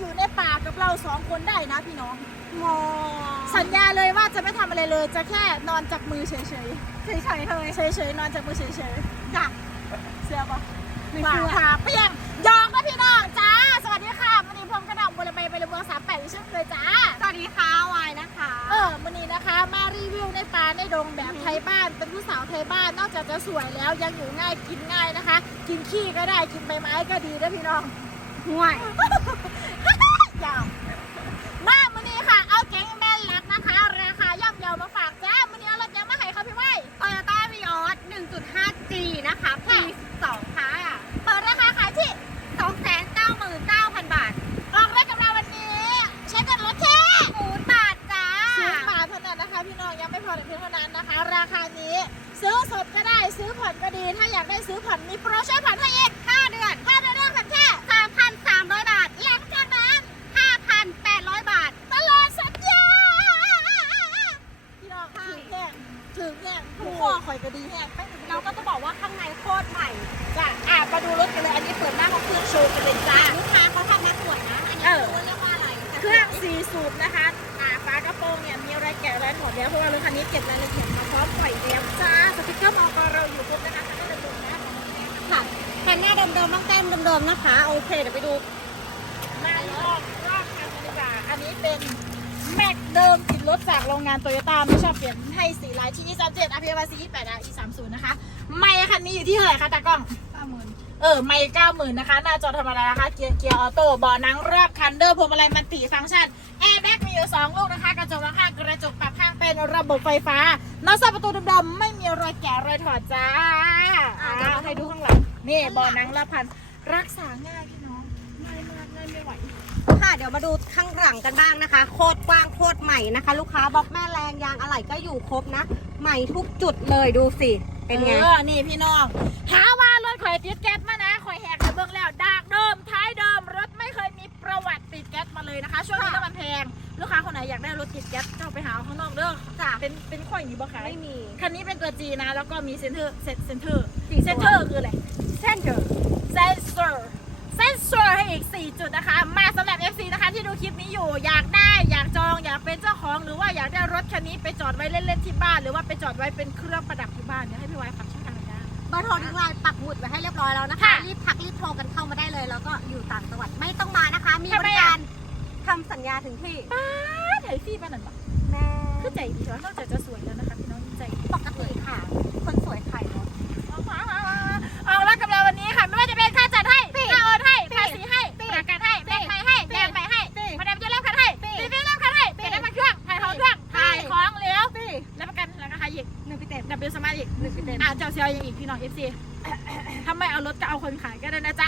อยู่ในป่ากับเราสองคนได้นะพี่น้อง มอสัญญาเลยว่าจะไม่ทำอะไรเลย จะแค่นอนจับมือเฉยๆ เฉยๆเลยเฉยๆนอนจับมือเฉยจ้ะๆเสื้อปะไม่ป่าเชื่อขาเปียงยองนะพี่น้องจ้า สวัสดีค่ะวันนี้พรมกระดองบริเวณไปเลยเมืองสามแปดเช่นเคยจ้า สวัสดีค่ะวายนะคะ เออวันนี้นะคะ มารีวิวในป่าในดงแบบไทยบ้าน เป็นผู้สาวไทยบ้าน นอกจากจะสวยแล้วยังอยู่ง่ายกินง่ายนะคะ กินขี้ก็ได้กินใบไม้ก็ดีนะพี่น้อง ห่วยยาว มามื่อนี้ค่ะ เอาแก๊งแม่นลักนะคะ ราคาย่อมเยามาฝากจ้ามื่อนี้เอารถยังมาให้ค่ะพี่ไว้โตโยต้าวีออส 1.5G นะคะปี2ค่ะ เปิดราคาขายที่ 299,000 บาท ออกรถกับเราวันนี้ใช้กันรถแค่ศูนย์บาทจ้าซื้อมาเท่านั้นนะคะ พี่น้องยังไม่พอแต่เพียงเท่านั้นนะคะ ราคานี้ ซื้อสดก็ได้ ซื้อผ่อนก็ดี ถ้าอยากได้ซื้อผ่อนมีโปรใช้ผ่อนให้อีก5เดือน ห้งถือแห้งถูกข้อข่อยก็ดีแห้งไปถึงเราเราก็จะบอกว่าข้างในโคตรใหม่จ้ะอะมาดูรถกันเลย อันนี้เปิดหน้าของเครื่องโชว์กันเลยจ้าลูกค้าเขาทำมาสวยนะ อันนี้เออรู้เรียกว่าอะไรเครื่องสี่สูบนะคะ อ่าฝากระโปรงเนี่ยมีอะไรแกะอะไรถอดแล้วเพราะว่ารถคันนี้เก็บรายละเอียดมาพร้อมปล่อยแล้วจ้าสติกเกอร์มอกเราอยู่ครบนะคะคันนี้เดิมๆนะของแม่ค่ะค่ะแผ่นหน้าเดิมๆต้องแต้มเดิมๆนะคะ โอเคเดี๋ยวไปดูมาลอกรอบคันกันดีกว่าอันนี้เป็นแม็กเดิมติด รถจากโรงงานโตโยต้าไม่ชอบเปลี่ยนให้สีลายที่ 27อภิวัต48 e 3 0นะคะ ไม่คันนี้อยู่ที่เท่าไหร่คะตากล้องเออ ไม่เก้าหมื่นนะคะ หน้าจอธรรมดานะคะ เกียร์เกียร์ออโต้เบาะหนังรอบคันเดอร์พวงมาลัยมันติฟังก์ชันแอร์แบ็กมีอยู่ 2 ลูกนะคะ กระจกมองข้างกระจกปรับข้างเป็นระบบไฟฟ้านอกจากประตูดำๆไม่มีรอยแกะรอยถอดจ้าอ่าอ่าให้ดูข้างหลังนี่เบาะหนังรอบคันรักษาง่ายพี่น้องง่ายมากง่ายไม่ไหว ค่ะเดี๋ยวมาดูข้างหลังกันบ้างนะคะ โคตรกว้างโคตรใหม่นะคะ ลูกค้าบล็อกแม่แรงยางอะไหล่ก็อยู่ครบนะ ใหม่ทุกจุดเลยดูสิเป็นไง เออ นี่พี่น้อง หาว่ารถข่อยติดแก๊สมานะข่อยแหกกระเบื้องแล้วดากเดิมท้ายเดิมรถไม่เคยมีประวัติติดแก๊สมาเลยนะคะ ช่วงนี้ค่ะน้ำมันแพง ลูกค้าคนไหนอยากได้รถติดแก๊สเจ้าไปหาเอาข้างนอกเด้อจ้ะเป็นเป็นข่อยนี่บ่ขายไม่มีคันนี้เป็นตัว G นะ แล้วก็มีเซนเตอร์เซนเตอร์สี่ตัวเซนเตอร์คืออะไรเซนเตอร์เซนเซอร์เซนเซอร์ให้อีก4จุดนะคะ คะที่ดูคลิปนี้อยู่ อยากได้อยากจองอยากเป็นเจ้าของหรือว่าอยากได้รถคันนี้ไปจอดไว้เล่นๆที่บ้าน หรือว่าไปจอดไว้เป็นเครื่องประดับที่บ้านเนี่ยให้พี่ไว้ฝากช่องทางหน่อยนะเบอร์โทรทิ้งไลน์ปักหมุดไว้ให้เรียบร้อยแล้วนะคะ ค่ะรีบทักรีบโทรกันเข้ามาได้เลย แล้วก็อยู่ต่างจังหวัดไม่ต้องมานะคะ มีทำบไมริอะการทำสัญญาถึงที่ป้าไถฟี่บ้านนั่นปะแม่คือใจดีว่านอกจากจะสวยแล้วนะคะพี่น้องยังใจดีปกติค่ะ เป็นสมาชิกอ่าเจ้าเซียวยังอีกพี่น้องเอฟซีถ้าไม่เอารถก็เอาคนขายก็ได้นะจ๊ะ